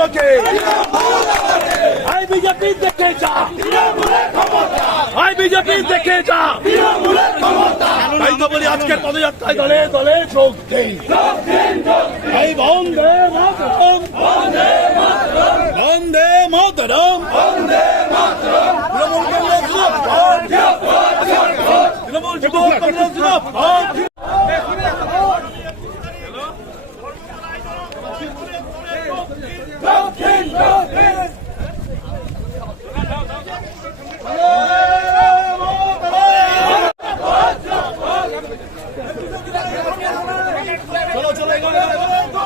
জিতুলকে I BJP দেখে যা। I BJP দেখে যা। তাই তো বলি আজকের পদযাত্রায় দলে দলে যোগ দেই। এই বন্দে মাতরম বন্দে মাতরম তৃণমূল কংগ্রেস জিন্দাবাদ। তৃণমূল যুব কংগ্রেস জিন্দাবাদ। চলো চলো এগো, এগো, এগো।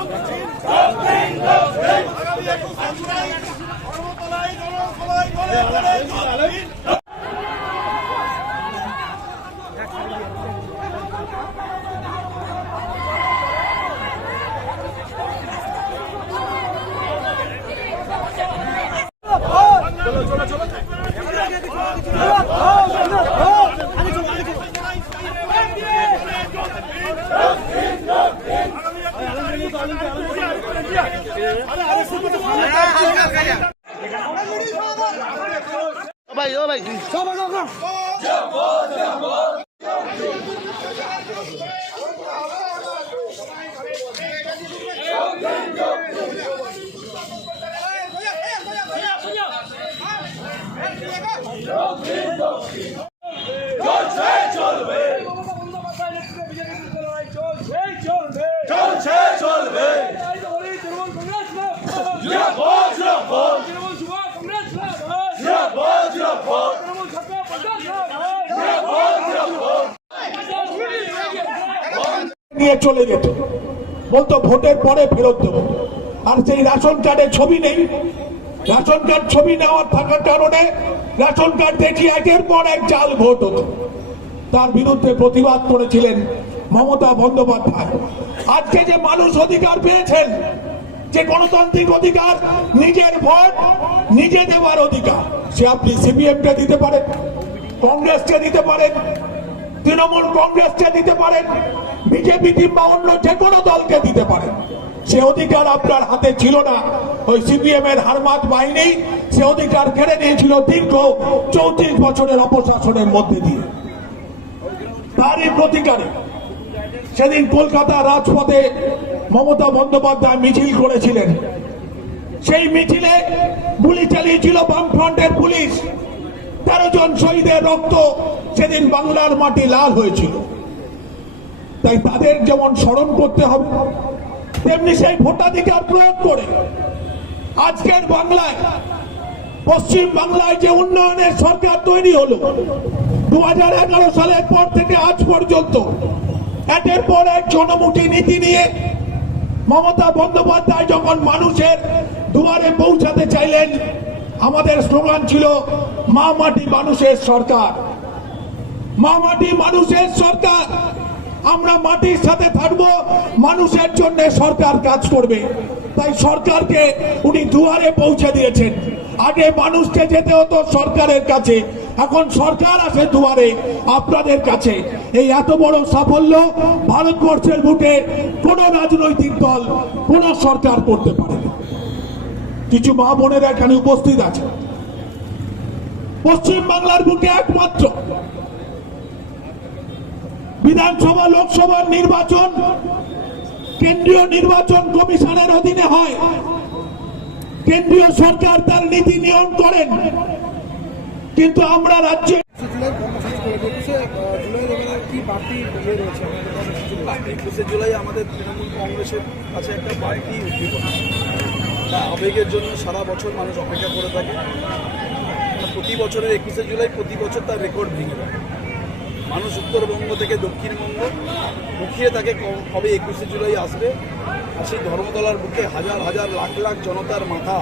চলছে চলবে জিন্দাবাদ জিন্দাবাদ জিন্দাবাদ জিন্দাবাদ নিয়ে চলে যেত। বলতো, ভোটের পরে ফেরত দেবো। আর সেই রেশন কার্ডের ছবি নেই। রেশন কার্ড ছবি নেওয়ার থাকার কারণে রেশন কার্ড দেখি একের পর এক জাল ভোট হতো। তার বিরুদ্ধে প্রতিবাদ করেছিলেন মমতা বন্দ্যোপাধ্যায়। আজকে যে মানুষ অধিকার পেয়েছেন, যে গণতান্ত্রিক অধিকার, নিজের ভোট, নিজে দেওয়ার অধিকার, সে আপনি সিপিএমকে দিতে পারেন, কংগ্রেসকে দিতে পারেন তৃণমূল কংগ্রেসকে দিতে পারেন, বিজেপি কিংবা অন্য যে কোনো দলকে দিতে পারেন। সে অধিকার আপনার হাতে ছিল না। ওই সিপিএম এর হারমাত বাহিনী সে অধিকার কেড়ে নিয়েছিল দীর্ঘ চৌত্রিশ বছরের অপশাসনের মধ্যে দিয়ে। তারই প্রতিকারে সেদিন কলকাতা রাজপথে মমতা বন্দ্যোপাধ্যায় মিছিল করেছিলেন। সেই মিছিলে গুলি চালিয়েছিল বামফ্রন্টের পুলিশ। তেরো জন শহীদের রক্ত সেদিন বাংলার মাটি লাল হয়েছিল। তাই তাদের যেমন স্মরণ করতে হবে, তেমনি সেই ভোটাধিকার প্রয়োগ করে আজকের বাংলায়, পশ্চিম বাংলায় যে উন্নয়নের সরকার তৈরি হলো দু হাজার এগারো সালের পর থেকে আজ পর্যন্ত, একের পর এক জনমুখী নীতি নিয়ে মমতা বন্দ্যোপাধ্যায় যখন মানুষের দুয়ারে পৌঁছাতে চাইলেন আমাদের স্লোগান ছিল, মা মাটি মানুষের সরকার। মা মাটি মানুষের সরকার। আমরা মাটির সাথে থাকব, মানুষের জন্য সরকার কাজ করবে। তাই সরকারকে উনি দুয়ারে পৌঁছে দিয়েছেন। আগে মানুষকে যেতে হতো সরকারের কাছে। এখন সরকার আছে দুয়ারে আপনাদের কাছে। এই এত বড় সাফল্য ভারতবর্ষের বুকে কোন রাজনৈতিক দল, কোন সরকার করতে পারে কিছু মা বোনেরা এখানে উপস্থিত আছে। পশ্চিম বাংলার বুকে একমাত্র বিধানসভা লোকসভার নির্বাচন, কেন্দ্রীয় নির্বাচন কমিশনের অধীনে হয়। কেন্দ্রীয় সরকার তার নীতি নিয়ম করেন। কিন্তু আমরা রাজ্যে জুলাই আমাদের তৃণমূল কংগ্রেসের কাছে একটা বাড়তি আবেগের জন্য সারা বছর মানুষ অপেক্ষা করে থাকে। প্রতি বছরের একুশে জুলাই প্রতি বছর তার রেকর্ড ভেঙে দেয় মানুষ উত্তরবঙ্গ থেকে দক্ষিণবঙ্গ মুখিয়ে থাকে কবে একুশে জুলাই আসবে? আর সেই ধর্মতলার বুকে হাজার হাজার লাখ লাখ জনতার মাথা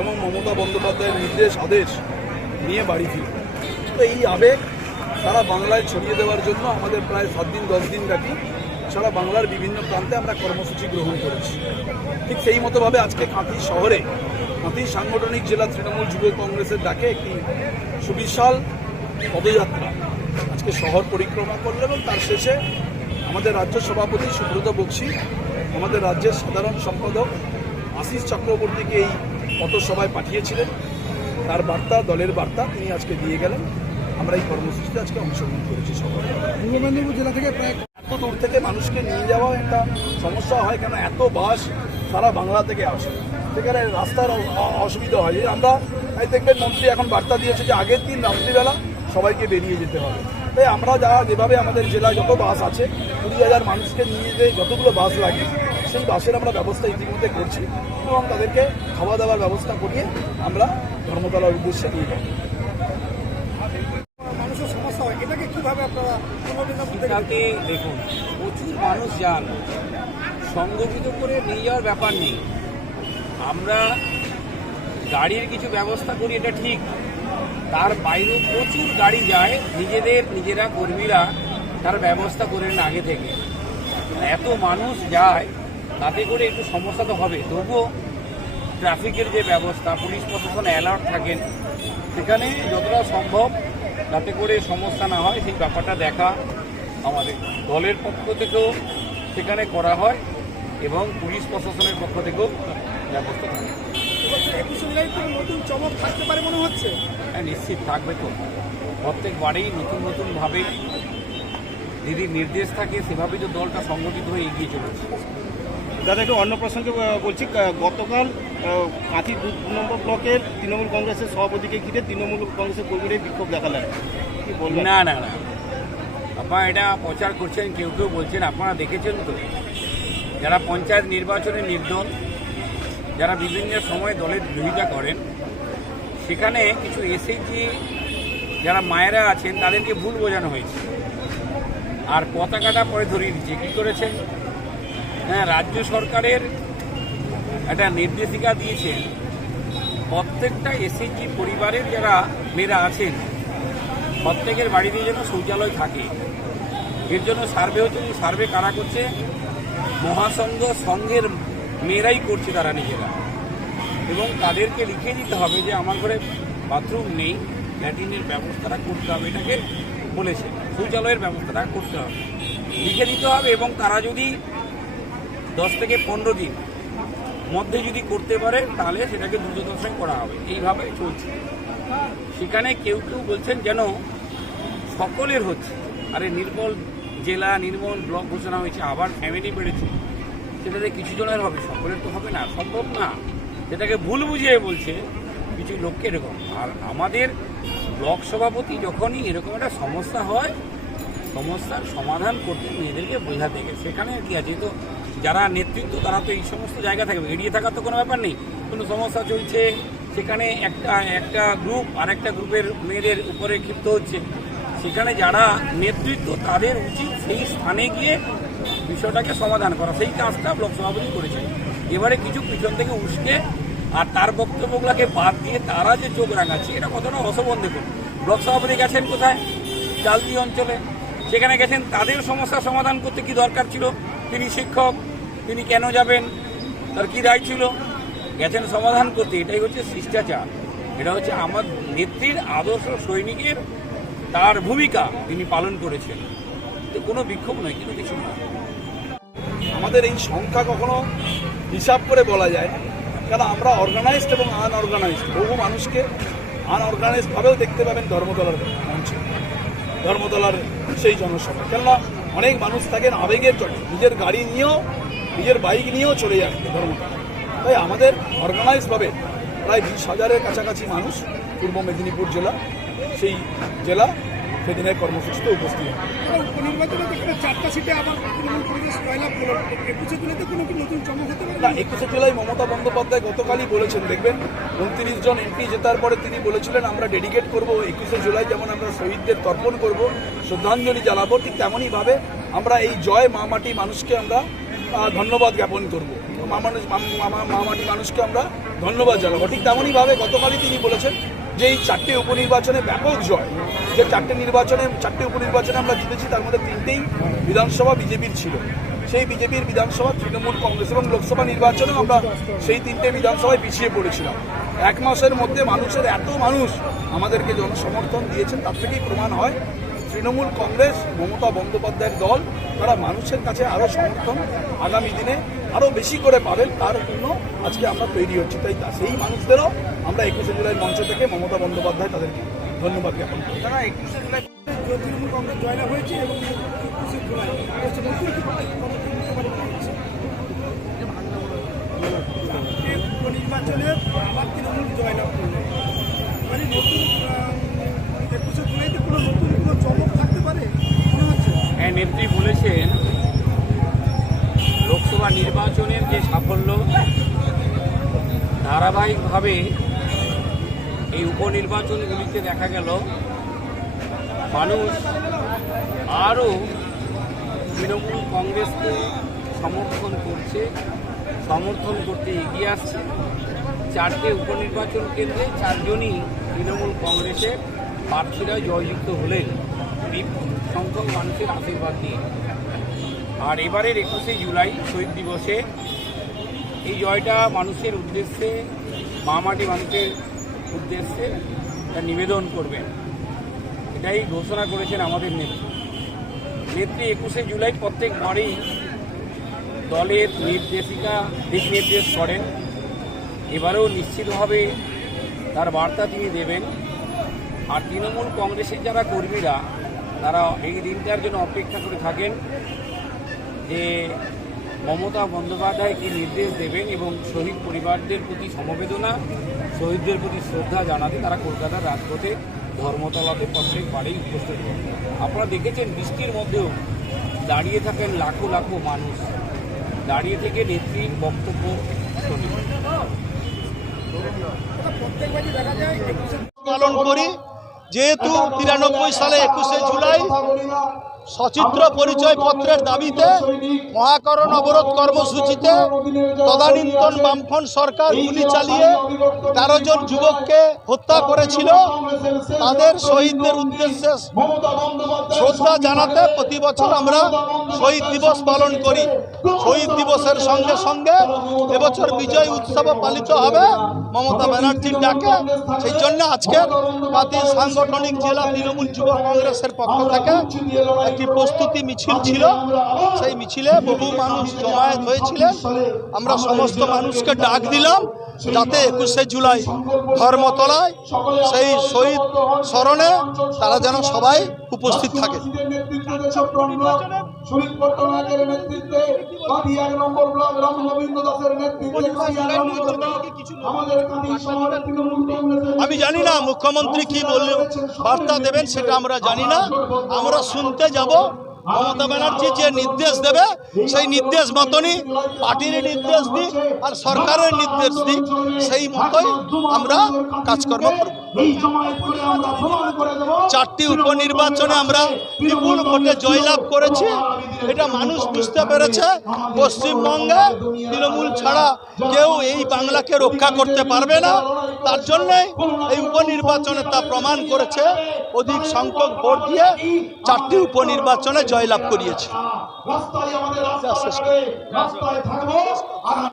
এবং মমতা বন্দ্যোপাধ্যায়ের নির্দেশ আদেশ নিয়ে বাড়ি ফিরবে তো এই আবেগ সারা বাংলায় ছড়িয়ে দেওয়ার জন্য আমাদের প্রায় সাত দিন, দশ দিন ব্যাপী সারা বাংলার বিভিন্ন প্রান্তে আমরা কর্মসূচি গ্রহণ করেছি। ঠিক সেই মতোভাবে আজকে কাঁথি শহরে কাঁথি সাংগঠনিক জেলা তৃণমূল যুব কংগ্রেসের ডাকে একটি সুবিশাল পদযাত্রা আজকে শহর পরিক্রমা করল এবং তার শেষে আমাদের রাজ্য সভাপতি সুব্রত বক্সি, আমাদের রাজ্যের সাধারণ সম্পাদক আশিস চক্রবর্তীকে এই পথসভায় পাঠিয়েছিলেন। তার বার্তা, দলের বার্তা তিনি আজকে দিয়ে গেলেন। আমরা এই কর্মসূচিতে আজকে অংশগ্রহণ করেছি সবাই। পূর্ব মেদিনীপুর জেলা থেকে প্রায় দূর থেকে মানুষকে নিয়ে যাওয়া একটা সমস্যা হয় কেন এত বাস সারা বাংলা থেকে আসে। সেখানে রাস্তার অসুবিধা হয়। আমরা, এই দেখবেন মন্ত্রী এখন বার্তা দিয়েছে যে আগের দিন রাত্রিবেলা সবাইকে বেরিয়ে যেতে হবে। তাই আমরা যারা যেভাবে আমাদের জেলায় যত বাস আছে, কুড়ি হাজার মানুষকে নিয়ে যে যতগুলো বাস লাগে, সেই বাসের আমরা ব্যবস্থা ইতিমধ্যে করছি এবং তাদেরকে খাওয়া দাওয়ার ব্যবস্থা করিয়ে আমরা ধর্মতলার উদ্দেশ্যে নিয়ে যাব মানুষের সমস্যা হয় এটাকে কীভাবে আপনারা পূর্ব মেদিনীপুর দেখুন, প্রচুর মানুষ যান। সংগঠিত করে নিয়ে যাওয়ার ব্যাপার নেই। আমরা গাড়ির কিছু ব্যবস্থা করি, এটা ঠিক। তার বাইরেও প্রচুর গাড়ি যায়, নিজেদের, নিজেরা কর্মীরা তার ব্যবস্থা করে নেন আগে থেকে। এত মানুষ যায়, তাতে করে একটু সমস্যা তো হবে। তবুও ট্রাফিকের যে ব্যবস্থা, পুলিশ প্রশাসন অ্যালার্ট থাকেন। সেখানে যতটা সম্ভব, যাতে করে সমস্যা না হয়, সেই ব্যাপারটা দেখা। আমাদের দলের পক্ষ থেকেও সেখানে করা হয় এবং পুলিশ প্রশাসনের পক্ষ থেকেও ব্যবস্থা থাকে। নতুন চমক থাকতে পারে মনে হচ্ছে? হ্যাঁ নিশ্চিত থাকবে তো। প্রত্যেকবারেই নতুন নতুনভাবে দিদির নির্দেশ থাকে সেভাবেই তো দলটা সংগঠিত হয়ে এগিয়ে চলেছে। দাদা একটু অন্য প্রসঙ্গে বলছি গতকাল কাঁথি দু নম্বর ব্লকের তৃণমূল কংগ্রেসের সভাপতিকে ঘিরে তৃণমূল কংগ্রেসের কর্মীরাই বিক্ষোভ দেখালেন। কি বলবেন না না না। আপনারা এটা প্রচার করছেন, কেউ কেউ বলছেন, আপনারা দেখেছেন তো? যারা পঞ্চায়েত নির্বাচনে নির্দল, যারা বিভিন্ন সময় দলের বিরোধিতা করেন, সেখানে কিছু এসএইচজি যারা মায়েরা আছেন, তাদেরকে ভুল বোঝানো হয়েছে। আর পতাকাটা পরে ধরিয়ে দিচ্ছে। কী করেছেন? হ্যাঁ রাজ্য সরকারের একটা নির্দেশিকা দিয়েছেন প্রত্যেকটা এসএইচজি পরিবারের যারা মেয়েরা আছেন, প্রত্যেকের বাড়িতে যেন শৌচালয় থাকে। এর জন্য সার্ভে হচ্ছে, সার্ভে কারা করছে? মহাসংঘ সংঘের মেয়েরাই করছে তারা নিজেরা। এবং তাদেরকে লিখে দিতে হবে যে আমার ঘরে বাথরুম নেই, ল্যাট্রিনের ব্যবস্থাটা করতে হবে, এটাকে বলেছে। শৌচালয়ের ব্যবস্থাটা করতে হবে। লিখে দিতে হবে এবং তারা যদি দশ থেকে পনেরো দিন মধ্যে যদি করতে পারে, তাহলে সেটাকে দ্রুত দশায় করা হবে। এইভাবে চলছে। সেখানে কেউ কেউ বলছেন যেন সকলের হচ্ছে। আরে নির্মল জেলা নির্মল ব্লক ঘোষণা হয়েছে, আবার ফ্যামিলি বেড়েছে সেটাতে কিছু জনের হবে, সকলের তো হবে না, সম্ভব না। সেটাকে ভুল বুঝিয়ে বলছে কিছু লোককে এরকম। আর আমাদের ব্লক সভাপতি যখনই এরকম একটা সমস্যা হয়, সমস্যার সমাধান করতে মেয়েদেরকে বোঝাতে গেছে। সেখানে কি আছে তো যারা নেতৃত্ব, তারা তো এই সমস্ত জায়গা থাকবে। এড়িয়ে থাকার তো কোনো ব্যাপার নেই। কোনো সমস্যা চলছে, সেখানে একটা একটা গ্রুপ আর একটা গ্রুপের মেয়েদের উপরে ক্ষিপ্ত হচ্ছে। সেখানে যারা নেতৃত্ব, তাদের উচিত সেই স্থানে গিয়ে বিষয়টাকে সমাধান করা। সেই কাজটা ব্লক সভাপতি করেছে এবারে কিছু পিছন থেকে উস্কে আর তার বক্তব্যগুলোকে বাদ দিয়ে তারা যে চোখ রাঙাচ্ছে, এটা কতটা অসবন্ধে করে ব্লক সভাপতি গেছেন কোথায়? চালদি অঞ্চলে। সেখানে গেছেন, তাদের সমস্যা সমাধান করতে কি দরকার ছিল? তিনি শিক্ষক, তিনি কেন যাবেন? তার কি দায় ছিল? গেছেন সমাধান করতে, এটাই হচ্ছে শিষ্টাচার। এটা হচ্ছে আমার নেত্রীর আদর্শ সৈনিকের তার ভূমিকা তিনি পালন করেছেন। কোনো বিক্ষোভ নয়, কিন্তু কিছু নয়। আমাদের এই সংখ্যা কখনো হিসাব করে বলা যায় না। কারণ আমরা অর্গানাইজড এবং আনঅর্গানাইজড বহু মানুষকে আনঅর্গানাইজডভাবেও দেখতে পাবেন ধর্মতলার মঞ্চে। ধর্মতলার সেই জনসভা। কেননা অনেক মানুষ থাকেন আবেগের চটে। নিজের গাড়ি নিয়েও, নিজের বাইক নিয়েও চলে যান ধর্মতলা। তাই আমাদের অর্গানাইজডভাবে প্রায় বিশ হাজারের কাছাকাছি মানুষ পূর্ব মেদিনীপুর জেলা সেই জেলা সেদিনের কর্মসূচিতে উপস্থিত। না একুশে জুলাই মমতা বন্দ্যোপাধ্যায় গতকালই বলেছেন দেখবেন উনত্রিশ জন এমপি জেতার পরে তিনি বলেছিলেন আমরা ডেডিকেট করব একুশে জুলাই যেমন আমরা শহীদদের তর্পণ করব শ্রদ্ধাঞ্জলি জ্বালাবো ঠিক তেমনইভাবে আমরা এই জয় মা মাটি মানুষকে আমরা ধন্যবাদ জ্ঞাপন করব। মা মানুষ মা মাটি মানুষকে আমরা ধন্যবাদ জানাব। ঠিক তেমনইভাবে গতকালই তিনি বলেছেন যে এই চারটে উপনির্বাচনে ব্যাপক জয়, যে চারটে নির্বাচনে, চারটে উপনির্বাচনে আমরা জিতেছি, তার মধ্যে তিনটেই বিধানসভা বিজেপির ছিল। সেই বিজেপির বিধানসভা তৃণমূল কংগ্রেস এবং লোকসভা নির্বাচনেও আমরা সেই তিনটে বিধানসভায় পিছিয়ে পড়েছিলাম। এক মাসের মধ্যে মানুষের, এত মানুষ আমাদেরকে জনসমর্থন দিয়েছেন, তার থেকেই প্রমাণ হয় তৃণমূল কংগ্রেস, মমতা বন্দ্যোপাধ্যায়ের দল, তারা মানুষের কাছে আরও সমর্থন আগামী দিনে আরও বেশি করে পাবেন তার জন্য আজকে আমরা তৈরি হচ্ছি। তাই তা- সেই মানুষদেরও আমরা একুশে জুলাই মঞ্চ থেকে মমতা বন্দ্যোপাধ্যায় তাদেরকে ধন্যবাদ জ্ঞাপন করি তৃণমূল কংগ্রেস জয়লাভ হয়েছে এবং একুশে জুলাই আবার তৃণমূল জয়লাভ করবে মানে নতুন একুশে জুলাইতে কোনো নতুন কোনো চমক থাকতে পারে? হ্যাঁ নেত্রী বলেছেন লোকসভা নির্বাচনের যে সাফল্য, ধারাবাহিকভাবে এই উপনির্বাচনগুলিতে দেখা গেল, মানুষ আরও তৃণমূল কংগ্রেসকে সমর্থন করছে, সমর্থন করতে এগিয়ে আসছে। চারটে উপনির্বাচন কেন্দ্রে চারজনই তৃণমূল কংগ্রেসের প্রার্থীরা জয়যুক্ত হলেন। বিপুল সংখ্যক মানুষের আশীর্বাদ নিয়ে। আর এবারের একুশে জুলাই শহীদ দিবসে এই জয়টা মানুষের উদ্দেশ্যে মামাটি মানুষের উদ্দেশ্যে তা নিবেদন করবেন। এটাই ঘোষণা করেছেন আমাদের নেত্রী। নেত্রী একুশে জুলাই প্রত্যেকবারই দলের নির্দেশিকা, দিক নির্দেশ করেন। এবারেও নিশ্চিতভাবে তার বার্তা তিনি দেবেন। আর তৃণমূল কংগ্রেসের যারা কর্মীরা, তারা এই দিনটার জন্য অপেক্ষা করে থাকেন। যে মমতা বন্দ্যোপাধ্যায় কি নির্দেশ দেবেন এবং শহীদ পরিবারদের প্রতি সমবেদনা, শহীদদের প্রতি শ্রদ্ধা জানাতে তারা কলকাতার রাজপথে ধর্মতলাতে প্রত্যেকবারেই উপস্থিত হন। আপনারা দেখেছেন বৃষ্টির মধ্যেও দাঁড়িয়ে থাকেন লাখো লাখো মানুষ। দাঁড়িয়ে থেকে নেত্রী বক্তব্য পালন করি, যেহেতু তিরানব্বই সালে একুশে জুলাই সচিত্র পরিচয়পত্রের দাবিতে মহাকরণ অবরোধ কর্মসূচিতে তদানীন্তন বামফ্রন্ট সরকার গুলি চালিয়ে তেরো জন যুবককে হত্যা করেছিল। তাদের শহীদদের উদ্দেশ্যে শ্রদ্ধা জানাতে প্রতি বছর আমরা শহীদ দিবস পালন করি। শহীদ দিবসের সঙ্গে সঙ্গে এবছর বিজয় উৎসব পালিত হবে। মমতা ব্যানার্জির ডাকে। সেই জন্য আজকে কাতি সাংগঠনিক জেলা তৃণমূল যুব কংগ্রেসের পক্ষ থেকে একটি প্রস্তুতি মিছিল ছিল। সেই মিছিলে বহু মানুষ জমায়েত হয়েছিলেন। আমরা সমস্ত মানুষকে ডাক দিলাম যাতে একুশে জুলাই ধর্মতলায় সেই শহীদ স্মরণে তারা যেন সবাই উপস্থিত থাকে। শহীদ পট্টনায়কের নেতৃত্বে কাঁদি এক নম্বর ব্লক রামগোবিন্দ দাসের নেতৃত্বে আমাদের কাঁদি তৃণমূল কংগ্রেসের আমি জানি না মুখ্যমন্ত্রী কি বললেন বার্তা দেবেন সেটা আমরা জানি না। আমরা শুনতে যাব। মমতা ব্যানার্জি যে নির্দেশ দেবে সেই নির্দেশ মতনই পার্টির নির্দেশ দিই আর সরকারের নির্দেশ দিই সেই মতোই আমরা কাজকর্ম করব। চারটি উপনির্বাচনে আমরা বিপুল ভোটে জয়লাভ করেছি। এটা মানুষ বুঝতে পেরেছে পশ্চিমবঙ্গে তৃণমূল ছাড়া কেউ এই বাংলাকে রক্ষা করতে পারবে না। তার জন্যই এই উপনির্বাচনে তা প্রমাণ করেছে। অধিক সংখ্যক ভোট দিয়ে চারটি উপনির্বাচনে জয়লাভ করিয়েছে।